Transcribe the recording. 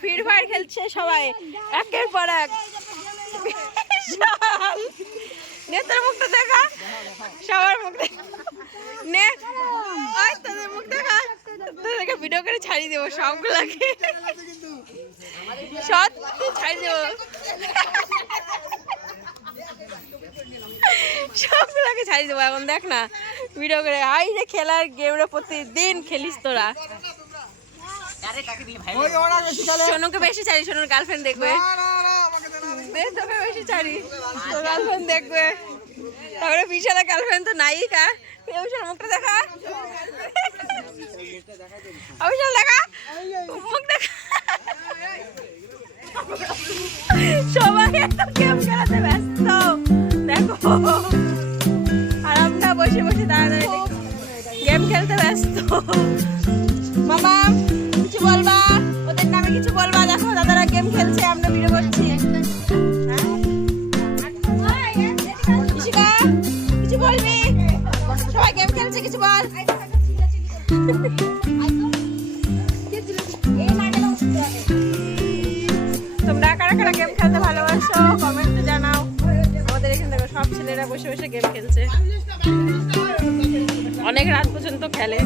Free fire খেলছে সবাই একের পর এক। নেতার মুখটা দেখা, সবার মুখ দেখা, নে ওই তোদের মুখ দেখা, তোদেরকে ভিডিও করে ছাড়িয়ে দেবো সবগুলাকে, সত্যি ছাড়িয়ে দেবো সবগুলোকে ছাড়িয়ে দেবো। এখন দেখ না ভিডিও করে, আই যে খেলার গেমটা প্রতিদিন খেলিস তোরা। সোনুকে বেশি ছাড়ি, সোনুর গার্লফ্রেন্ড দেখবে, তোকে বেশি ছাড়ি, তোর গার্লফ্রেন্ড দেখবে। তারপরে বিশালের গার্লফ্রেন্ড তো নায়িকা, বিশাল মুখটা দেখা, বিশাল দেখা মুখ দেখা। সবাই এত গেম খেলাতে ব্যস্ত দেখো, আর আমরা বসে বসে দাঁড়াতে গেম খেলতে ব্যস্ত। মামা কিছু বলবা, ওদের নামে কিছু বলবা। দেখো দাদারা গেম খেলছে, আমরা ভিডিও করছি। কিছু বলবি? সবাই গেম খেলছে, কিছু বল। তোমরা কারা কারা গেম খেলতে ভালোবাসো কমেন্টে জানাও। আমাদের এখানে দেখো সব ছেলেরা বসে বসে গেম খেলছে, অনেক রাত পর্যন্ত খেলে।